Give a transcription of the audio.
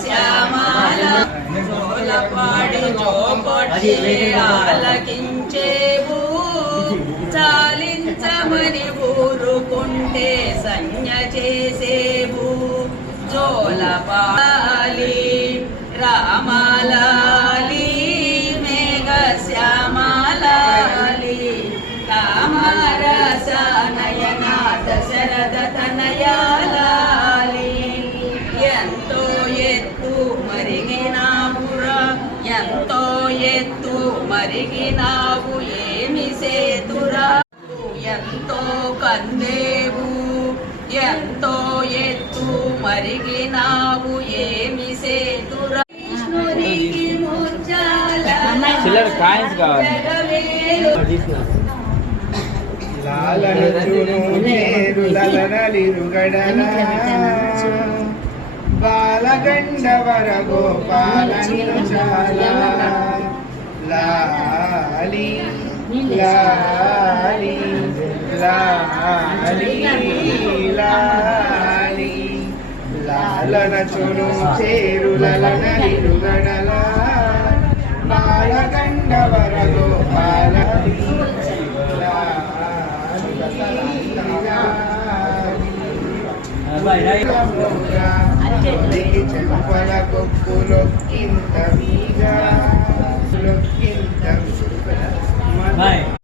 శ్యామాల మూలపాడి జోకొట్టే ఆలకించేవు చాలించమని ఊరుకుంటే సంజ్ఞ చేసేవు జోలపాలి రామాలాలి మేఘ శ్యామాలాలి కామరస నయనా దశరథ తనయాలి ఎంతో ఎత్తు మరిగినావురా? ఎంతో ఎత్తు మరిగినావు ఏమి సేతురా? ఎంతో కందేవు ఎంతో ఎత్తు మరిగినావు ఏమి సేతురా? చిల్లర కాయిన్స్ కావాలి. జగమేలు లాలనచును చేరులలనలిరుగడల బాలగండవర గోపాల నిరుచాల లాలి. లాలి లాలి లాలి. లాలనచును చేరులలనలిరుగడల బాలగండవర గోపాల చెంపల కొప్పులో Bye.